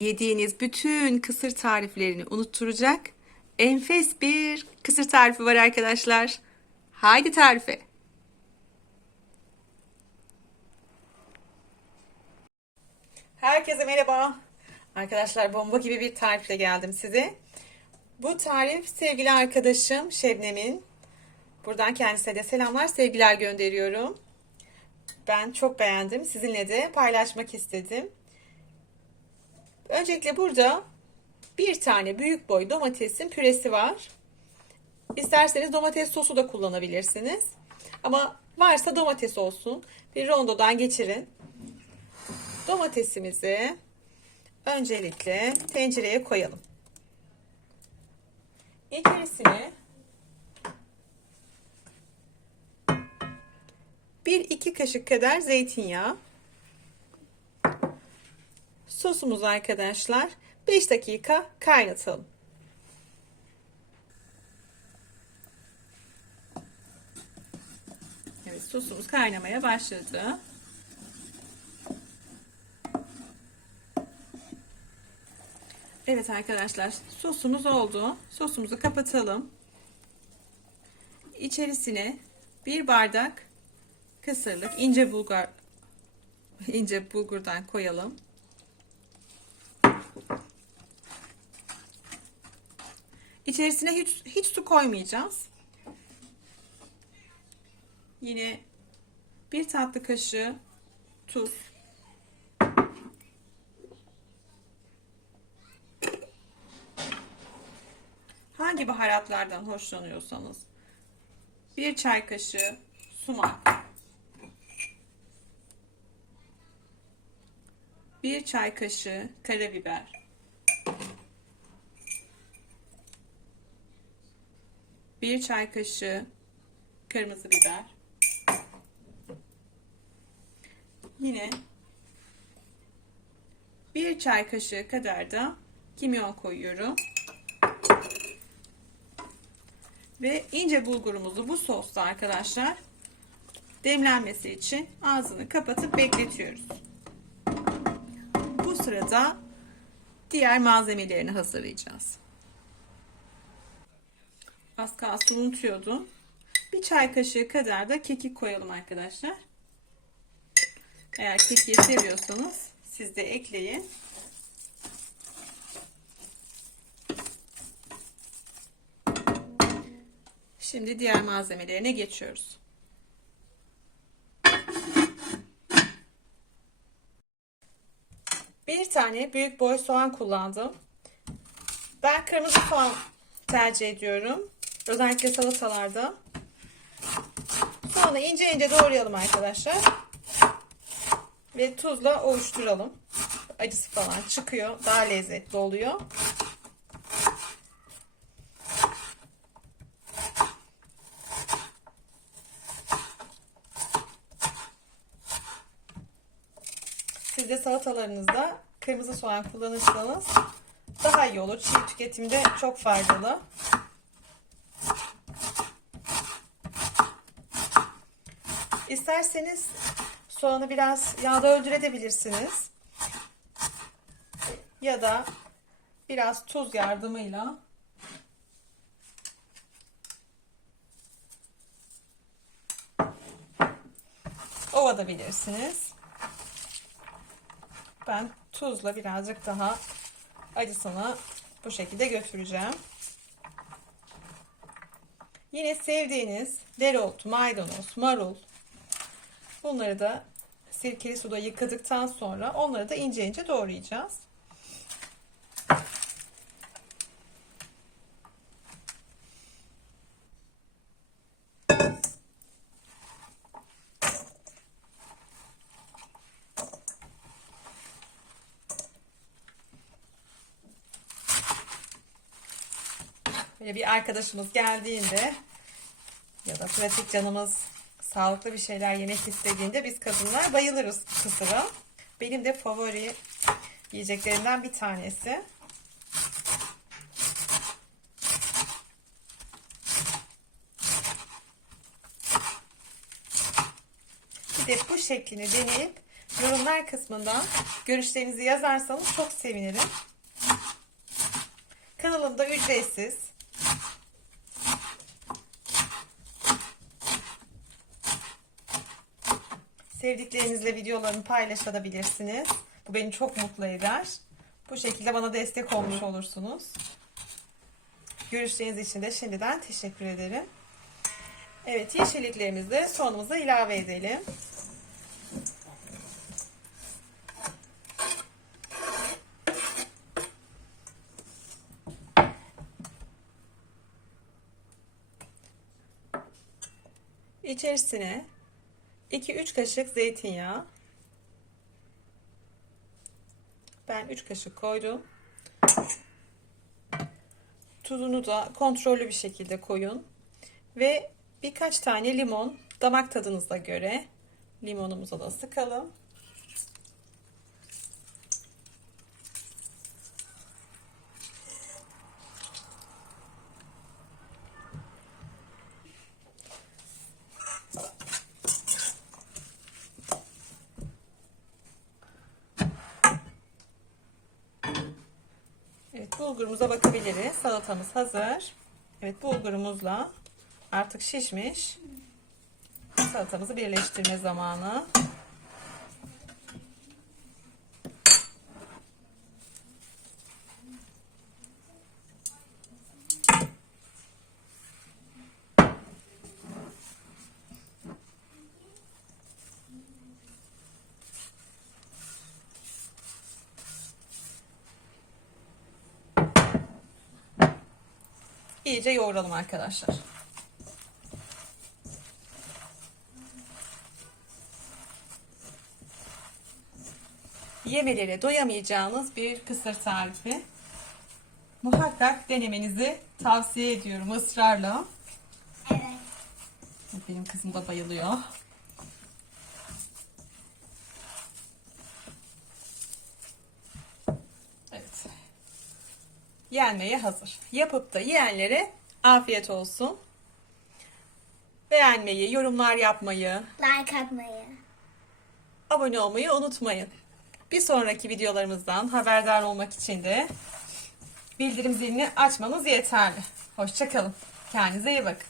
Yediğiniz bütün kısır tariflerini unutturacak enfes bir kısır tarifi var arkadaşlar. Haydi tarife. Herkese merhaba. Arkadaşlar bomba gibi bir tarifle geldim size. Bu tarif sevgili arkadaşım Şebnem'in. Buradan kendisine de selamlar, sevgiler gönderiyorum. Ben çok beğendim. Sizinle de paylaşmak istedim. Öncelikle burada bir tane büyük boy domatesin püresi var. İsterseniz domates sosu da kullanabilirsiniz. Ama varsa domates olsun. Bir rondodan geçirin. Domatesimizi öncelikle tencereye koyalım. İçerisine bir iki kaşık kadar zeytinyağı sosumuzu arkadaşlar 5 dakika kaynatalım. Evet sosumuz kaynamaya başladı. Evet arkadaşlar sosumuz oldu. Sosumuzu kapatalım. İçerisine bir bardak kısırlık ince bulgur ince bulgurdan koyalım. İçerisine hiç, hiç su koymayacağız. Yine bir tatlı kaşığı tuz. Hangi baharatlardan hoşlanıyorsanız. Bir çay kaşığı sumak. Bir çay kaşığı karabiber. Bir çay kaşığı kırmızı biber. Yine bir çay kaşığı kadar da kimyon koyuyorum. Ve ince bulgurumuzu bu sosta arkadaşlar demlenmesi için ağzını kapatıp bekletiyoruz. Sırada diğer malzemelerini hazırlayacağız. Az kalsın unutuyordum. Bir çay kaşığı kadar da kekik koyalım arkadaşlar. Eğer kekiği seviyorsanız siz de ekleyin. Şimdi diğer malzemelerine geçiyoruz. Bir tane büyük boy soğan kullandım. Ben kırmızı soğan tercih ediyorum. Özellikle salatalarda. Soğanı ince ince doğrayalım arkadaşlar. Ve tuzla ovuşturalım. Acısı falan çıkıyor. Daha lezzetli oluyor. Siz salatalarınızda kırmızı soğan kullanırsanız daha iyi olur. Çiğ tüketimde çok faydalı. İsterseniz soğanı biraz yağda öldürebilirsiniz. Ya da biraz tuz yardımıyla ovadabilirsiniz. Ben tuzla birazcık daha acısını bu şekilde götüreceğim. Yine sevdiğiniz dereotu, maydanoz, marul bunları da sirkeli suda yıkadıktan sonra onları da ince ince doğrayacağız. Böyle bir arkadaşımız geldiğinde ya da pratik canımız sağlıklı bir şeyler yemek istediğinde biz kadınlar bayılırız kısıra. Benim de favori yiyeceklerimden bir tanesi. Bir de bu şeklini deneyip yorumlar kısmından görüşlerinizi yazarsanız çok sevinirim. Kanalımda ücretsiz. Sevdiklerinizle videolarımı paylaşabilirsiniz. Bu beni çok mutlu eder. Bu şekilde bana destek olmuş olursunuz. Görüşleriniz için de şimdiden teşekkür ederim. Evet yeşilliklerimizi de sonumuza ilave edelim. İçerisine 2-3 kaşık zeytinyağı. Ben 3 kaşık koydum. Tuzunu da kontrollü bir şekilde koyun. Ve birkaç tane limon damak tadınıza göre limonumuza da sıkalım. Bulgurumuza bakabiliriz. Salatamız hazır. Evet bulgurumuzla artık şişmiş. Salatamızı birleştirme zamanı. İyice yoğuralım arkadaşlar. Yemelere doyamayacağınız bir kısır tarifi. Muhakkak denemenizi tavsiye ediyorum ısrarla. Evet. Benim kızım da bayılıyor. Evet. Yenmeye hazır. Yapıp da yiyenlere afiyet olsun. Beğenmeyi, yorumlar yapmayı, Like atmayı. abone olmayı unutmayın. Bir sonraki videolarımızdan haberdar olmak için de bildirim zilini açmanız yeterli. Hoşçakalın. Kendinize iyi bakın.